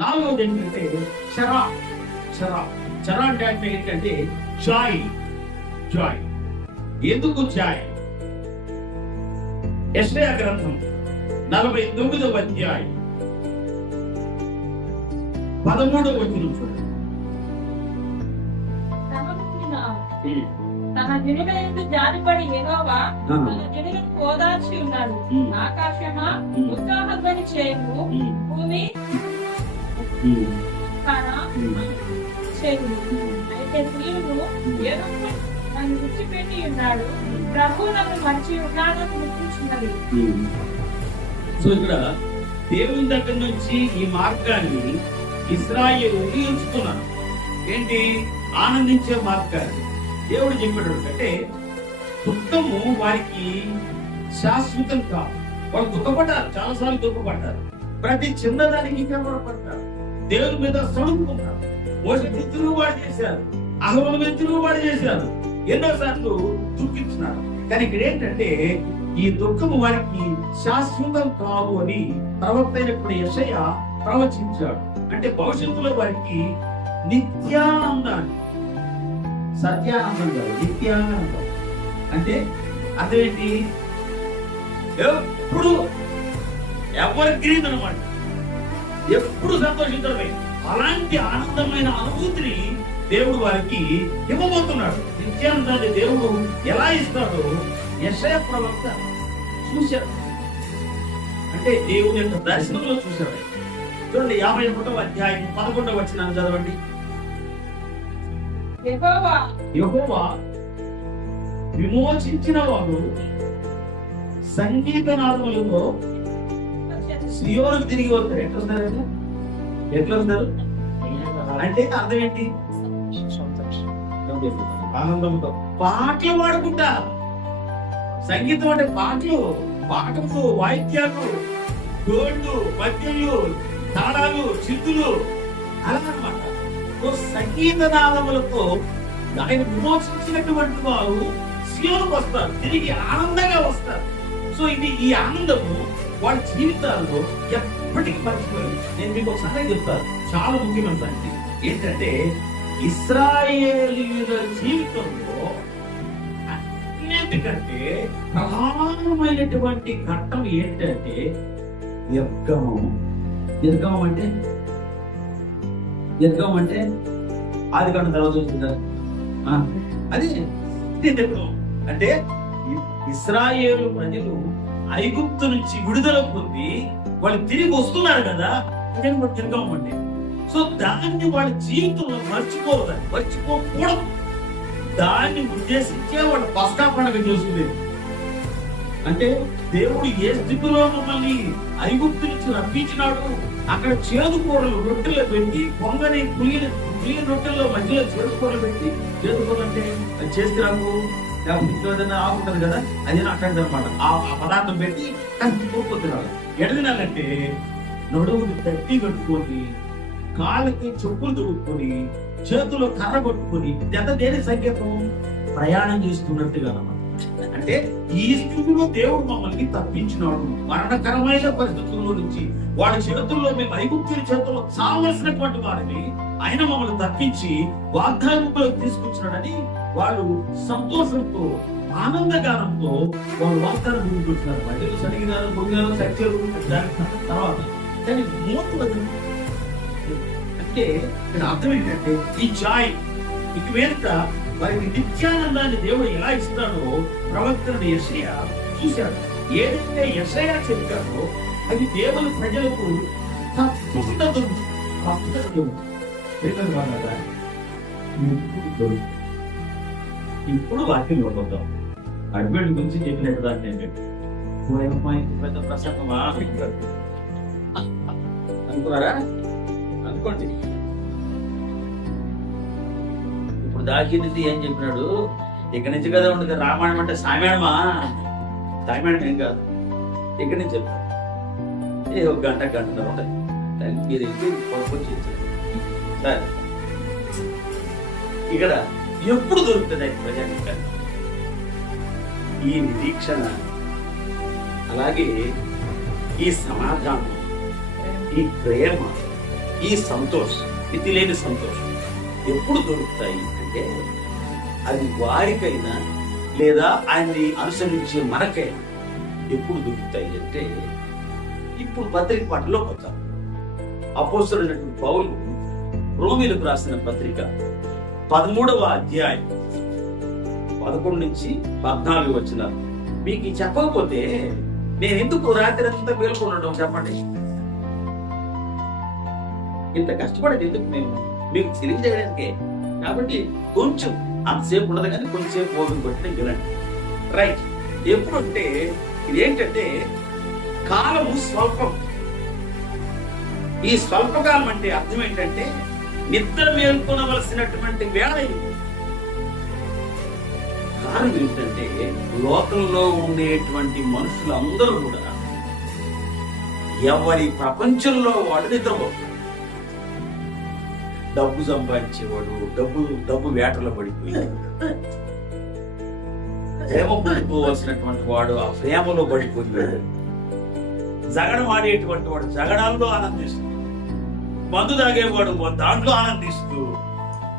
నాలుగవది ఏంటంటే చరా. చరా చరా అంటే ఏంటంటే జాయ్. జాయ్. ఎందుకు జాయ్? యెషయా గ్రంథం 49వ అధ్యాయం 13వ వచనం చూడండి. తన జనులందు జారిపడి యెహోవా తన జనులను ఓదార్చి ఉన్నాడు. ఆకాశమా ఉత్సాహధ్వని చేయము, భూమి చేయము. అయితే నీవు యెహోవా నన్ను విడిచిపెట్టి ఉన్నాడు, ప్రభువు నన్ను మర్చి ఉన్నాడని గుర్తించున్నది. సో ఇక్కడ దేవుని దగ్గర నుంచి ఈ మార్గాన్ని ఇశ్రాయేలు ఎంచుకున్నారు. ఏంటి? ఆనందించే మార్గాన్ని. దేవుడు చెప్పాడు అంటే దుఃఖము వారికి శాశ్వతం కాదు. వాళ్ళు దుఃఖపడ్డారు, చాలాసార్లు దుఃఖపడ్డారు, ప్రతి చిన్నదానికి పడతారు, దేవుని మీద సడుకున్నారు, మోసకి తిరుగుబాటు చేశారు, అహరోను మీద తిరుగుబాటు చేశారు, ఎన్నోసార్లు దుఃఖించినారు. కానీ ఇక్కడ ఏంటంటే ఈ దుఃఖము వారికి శాశ్వతం కాదు అని ప్రవక్త అయినప్పుడు యెషయా ప్రవచించాడు. అంటే భవిష్యత్తులో వారికి నిత్యానందాన్ని, సత్యానందం కాదు, నిత్యానందం అంటే అదేంటి? ఎప్పుడు ఎవరి గ్రీన్ అనమాట, ఎప్పుడు సంతోషించడమే. అలాంటి ఆనందమైన అనుభూతిని దేవుడు వారికి ఇవ్వబోతున్నాడు. నిత్యానందాన్ని దేవుడు ఎలా ఇస్తాడో యెషయా ప్రవక్త చూశాడు. అంటే దేవుని యొక్క దర్శనంలో చూశాడు. చూడండి 51వ అధ్యాయం 11వ వచనాన్ని చదవండి. యెహోవా విమోచించిన వారు సంగీతనాదములతో సియోనుకు తిరిగి వస్తారు. ఎట్లా వస్తారు అంటే అర్థం ఏంటి? ఆనందంతో పాటలు పాడుకుంటా. సంగీతం అంటే పాటలు, పాటలు, వాయిద్యాలు, డోళ్ళు, పద్యాలు, తాళాలు, చిందులు, అలా అన్నమాట. సంగీత నాదములతో ఆయన విమోచించినటువంటి వారు సియోనుకు వస్తారు, తిరిగి ఆనందంగా వస్తారు. సో ఇది ఈ ఆనందము వాళ్ళ జీవితాల్లో ఎప్పటికీ మర్చిపోయింది. నేను మీకు ఒకసారి చెప్తాను, చాలా ముఖ్యమైన సంగతి ఏంటంటే ఇశ్రాయేలీయుల జీవితంలో అన్నిటికంటే ప్రధానమైనటువంటి ఘట్టం ఏంటంటే నిర్గమం. నిర్గమం అంటే ఆదికాండం తర్వాత చూస్తుంటారు. అది నిర్గమం అంటే ఇశ్రాయేలు ప్రజలు ఐగుప్తు నుంచి విడుదల పొంది వాళ్ళు తిరిగి వస్తున్నారు కదా, అదే నిర్గమం అంటే. సో దాన్ని వాళ్ళ జీవితంలో మర్చిపోకూడదు. దాన్ని ఉద్దేశించే వాళ్ళు పస్కా పండుగ చేసుకునేది. అంటే దేవుడు ఏ స్థితిలో మమ్మల్ని ఐగుప్తు నుంచి రప్పించినాడు, అక్కడ చేదుకూరలు రొట్టెలు పెట్టి, పొంగని పులియని రొట్టెల్లో మధ్యలో చేదుకూరలు పెట్టి, చేదుకూరలు అంటే అది చేస్తే నాకు ఏదైనా ఆకుంటది కదా, అది అట్లాంటి అనమాట. ఆ పదార్థం పెట్టి తినాలి. ఎడదినాలంటే నడువుని తట్టి కట్టుకొని, కాళ్ళకి చెప్పులు తొడుక్కొని, చేతుల్లో కర్ర కొట్టుకొని, ఎంత దేని సంకేతం? ప్రయాణం చేస్తున్నట్టుగా అన్నమాట. అంటే ఈ స్థితిలో దేవుడు మమ్మల్ని తప్పించినాడు. మరణకరమైన పరిస్థితుల్లో నుంచి వాళ్ళ చేతుల్లో, మేము ఐగుప్తుల చేతుల్లో చావలసినటువంటి వారిని ఆయన మమ్మల్ని తప్పించి వాగ్దానంలోకి తీసుకొచ్చినాడని వాళ్ళు సంతోషంతో, ఆనందగానంతో వాళ్ళు వాగ్దానం ముందుకొచ్చినారు. మధ్యలో సరిగారు, పొంగారు, సత్యాలు దాని తర్వాత. కానీ మూతలు అంటే ఇక్కడ అర్థం ఏంటంటే ఈ జాయ్ ఇక మీద వారికి నిత్యానందాన్ని దేవుడు ఎలా ఇస్తాడో ప్రవక్తను యెషయా చూశాడు. ఏదైతే యెషయా చెప్పాడో అది దేవుని ప్రజలకు తప్పకుండా ఇప్పుడు వాక్యం ఇవ్వబోతాం. అడ్వెంట్ గురించి చెప్పినట్టు దాన్ని నేను పెద్ద ప్రసంగమా అనుకున్నారా? అనుకోండి. ఇప్పుడు దాకింది ఏం చెప్పినాడు? ఇక్కడి నుంచి కదా ఉండదు రామాయణం అంటే సామాయణమా? సామాయణం ఏం కాదు. ఇక్కడి నుంచి చెప్తాను. ఏ ఒక గంటన్నర ఉంటుంది. మీరు వచ్చి సరే ఇక్కడ ఎప్పుడు దొరుకుతుంది అయితే ప్రజానికి ఈ నిరీక్షణ, అలాగే ఈ సమాధానం, ఈ ప్రేమ, ఈ సంతోషం, మితిలేని సంతోషం ఎప్పుడు దొరుకుతాయి అంటే అది వారికైనా లేదా ఆయన్ని అనుసరించే మనకైనా ఎప్పుడు దొరుకుతాయి అంటే ఇప్పుడు పత్రిక పట్టలో పోతాం. అపోస్తలుడైనటువంటి పౌలు రోమీలకు రాసిన పత్రిక 13వ అధ్యాయం 11 నుంచి 14 వచనాలు. మీకు చెప్పకపోతే నేను ఎందుకు రాత్రి అంతా మేలుకొనడం చెప్పండి? ఇంత కష్టపడేది ఎందుకు మేము మీకు తెలియజేయడానికే. కాబట్టి కొంచెం అంతసేపు ఉండదు కానీ కొంచెంసేపు ఓపిక కొట్టిన వినండి. రైట్. ఎప్పుడు అంటే ఇదేంటంటే కాలము స్వల్పం. ఈ స్వల్పకాలం అంటే అర్థం ఏంటంటే నిద్ర మేల్కొనవలసినటువంటి వేళ ఇది. కారణం ఏంటంటే లోకంలో ఉండేటువంటి మనుషులందరూ కూడా ఎవరి ప్రపంచంలో వాడు నిద్రపోతారు. డబ్బు సంపాదించేవాడు డబ్బు వేటలో పడిపోయి ప్రేమ పడిపోవలసినటువంటి వాడు ఆ ప్రేమలో పడిపోయాడు. జగడం ఆడేటువంటి వాడు జగడాల్లో ఆనందిస్తూ, మందు తాగేవాడు దాంట్లో ఆనందిస్తూ,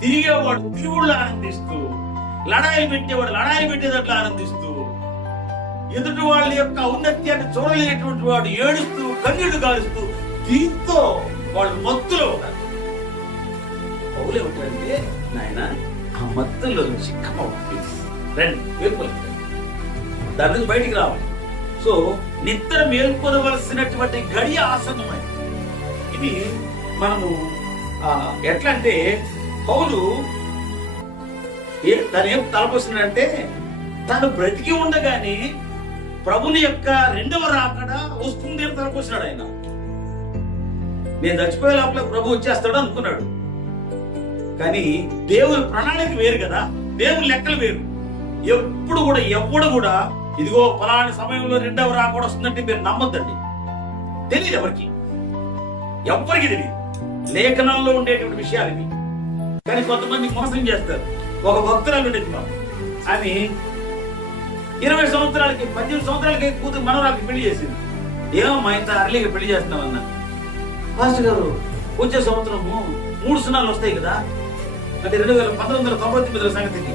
తిరిగేవాడు తిరుగుళ్ళు ఆనందిస్తూ, లడాయి పెట్టేవాడు లడాయి పెట్టేటట్లు ఆనందిస్తూ, ఎదుటి వాళ్ళ యొక్క ఔన్నత్యాన్ని చూడలేనటువంటి వాడు ఏడుస్తూ కన్నీళ్లు కారుస్తూ, దీంతో వాళ్ళు మత్తులో ఉంటారు. పౌలు ఏమంటారంటే నాయన ఆ మత్తులో నుంచి రండి దాని నుంచి బయటికి రావాలి. సో నిద్ర మేల్కొనవలసినటువంటి గడియ ఆసన్నమైంది. ఇది మనము ఎట్లా అంటే పౌలు తను ఏం తలపోస్తున్నాడంటే తను బ్రతికి ఉండగానే ప్రభుని యొక్క రెండవ రాకడ వస్తుంది అని తలపోస్తున్నాడు. ఆయన నేను చచ్చిపోయే లోపల ప్రభు వచ్చేస్తాడు అనుకున్నాడు. కానీ దేవుని ప్రణాళిక వేరు కదా, దేవుని లెక్కలు వేరు. ఎప్పుడు కూడా ఎవడు కూడా ఇదిగో ఫలాని సమయంలో రెండవ రాకడ వస్తుందంటే మీరు నమ్మొద్దండి. తెలియదు ఎవరికి తెలియదు. లేఖనంలో ఉండేటువంటి విషయాలు ఇవి. కానీ కొంతమంది మోసం చేస్తారు. ఒక భక్తురాలు ఉండేది మాకు. ఆమె 20 సంవత్సరాలకి 18 సంవత్సరాలకి కూతురు మనవరాలకి పెళ్లి చేసింది. ఏమమ్మా ఇంత అర్లీగా పెళ్లి చేస్తున్నామన్నా, పాస్టర్ గారు వచ్చే సంవత్సరము 3 సున్నాలు వస్తాయి కదా అంటే 1999 సంగతికి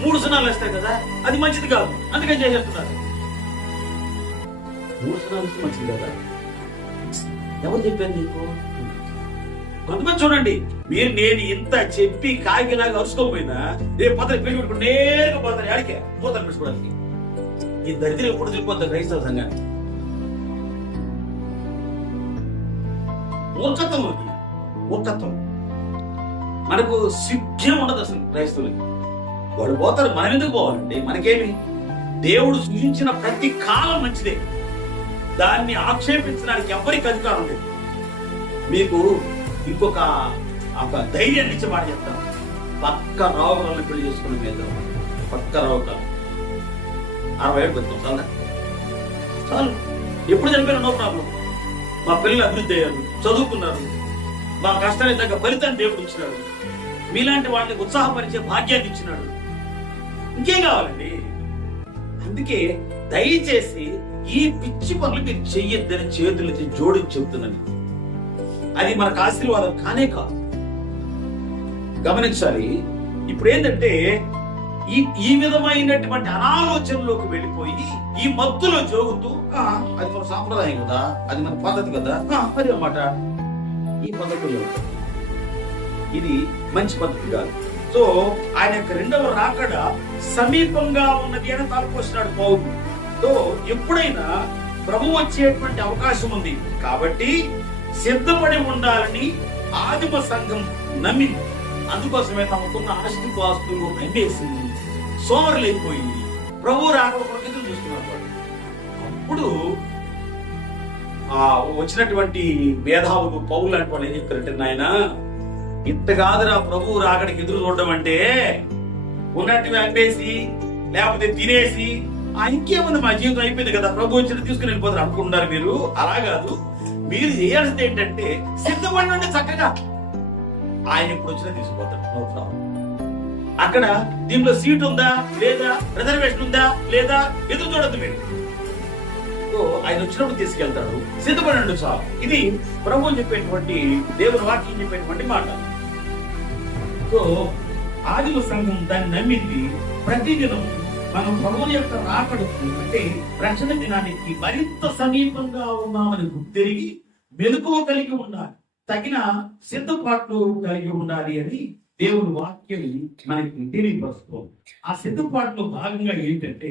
3 సున్నాలు వస్తాయి కదా, అది మంచిది కాదు అందుకని చేసేస్తున్నారు. 3 సున్నాలు వస్తే మంచిది కదా? ఎవరు చెప్పాను నీకు? కొంతమంది చూడండి, నేను ఇంత చెప్పి కాకిలాగా అరుచుకోకపోయినా రేపు పత్రిక పెళ్లి పెట్టుకుని నేరుగా పోతాను. ఆడికే పోతాను పెట్టుకోవడానికి. ఈ దరిద్రం ఎప్పుడు తిరిగిపోతారు క్రైస్తవ సంఘాన్ని. మూర్ఖత్వం. మనకు సిగ్గే ఉండదు అసలు క్రైస్తవులకి. వాడు పోతారు, మనం ఎందుకు పోవాలండి? మనకేమి? దేవుడు సృష్టించిన ప్రతి కాలం మంచిదే. దాన్ని ఆక్షేపించడానికి ఎవరికి అధికారం లేదు. మీకు ఇంకొక ధైర్యాన్ని ఇచ్చే మాట చెప్తాను. పక్క రావుకాలను పెళ్లి చేసుకున్న మీద పక్క రావుకాలం 60 ఏళ్ళు పెడతాం చాలు. ఎప్పుడు చనిపోయినా నో ప్రాబ్లం. మా పిల్లలు అభివృద్ధి అయ్యారు, చదువుకున్నారు, మా కష్టానికి తగ్గ ఫలితాన్ని దేవుడు ఇచ్చినాడు, మీలాంటి వాళ్ళని ఉత్సాహపరిచే భాగ్యాన్ని ఇచ్చినాడు. ఇంకేం కావాలండి? అందుకే దయచేసి ఈ పిచ్చి పనులు మీరు చెయ్యొద్దని చేతులకి జోడించి చెబుతున్నాను. అది మనకు ఆశీర్వాదం కానే కాదు. గమనించాలి. ఇప్పుడు ఏంటంటే ఈ విధమైనటువంటి అనాలోచనలోకి వెళ్ళిపోయి ఈ మత్తులో జోగుతూ అది మన సాంప్రదాయం కదా, అది మన పద్ధతి కదా, అది అన్నమాట. ఈ పద్ధతుల్లో ఇది మంచి పద్ధతి కాదు. సో ఆయన యొక్క రెండవ రాకడ సమీపంగా ఉన్నది అని తలపోసినాడు పౌలు. సో ఎప్పుడైనా ప్రభు వచ్చేటువంటి అవకాశం ఉంది కాబట్టి సిద్ధపడి ఉండాలని ఆదిమ సంఘం నమ్మింది. అందుకోసమే తమకున్న ఆస్తిపాస్తులు అమ్మేసి సోమరులైపోయింది. ప్రభు రాకడ కొరకు ఎదురు చూస్తున్నారు. అప్పుడు వచ్చినటువంటి మేధావులు పౌలు లాంటి వాళ్ళు ఏం చెప్తారంటే, నాయన ఇంత కాదురా ప్రభు రాకడికి ఎదురు చూడడం అంటే, ఉన్నట్టుగా అమ్మేసి లేకపోతే తినేసి ఇంకేముంది మా జీవితం అయిపోయింది కదా, ప్రభు వచ్చి తీసుకుని వెళ్ళిపోతారు అనుకుంటున్నారు మీరు. అలా కాదు, మీరు చేయాల్సింది ఏంటంటే సిద్ధపడి ఉంటే చక్కగా ఆయన ఎప్పుడు వచ్చినా తీసుకుపోతాడు. No problem. అక్కడ దీంట్లో సీట్ ఉందా లేదా, రిజర్వేషన్ ఉందా లేదా ఎదురు చూడద్దు. మీరు సో ఆయన వచ్చినప్పుడు తీసుకెళ్తాడు, సిద్ధపడండి చాలు. ఇది ప్రభు చెప్పేటువంటి, దేవుని వాక్యం చెప్పేటువంటి మాట. సో ఆదిమ సంఘం దాన్ని నమ్మింది. ప్రతిదినం మనం ప్రభువు యొక్క రాకడకు, అంటే రక్షణ దినానికి మరింత సమీపంగా ఉన్నామని గుర్తిరిగి మెలకువ కలిగి ఉండాలి, తగిన సిద్ధపాట్లు కలిగి ఉండాలి అని దేవుని వాక్యం మనకి తెలియపరుస్తుంది. ఆ సిద్ధపాట్లో భాగంగా ఏంటంటే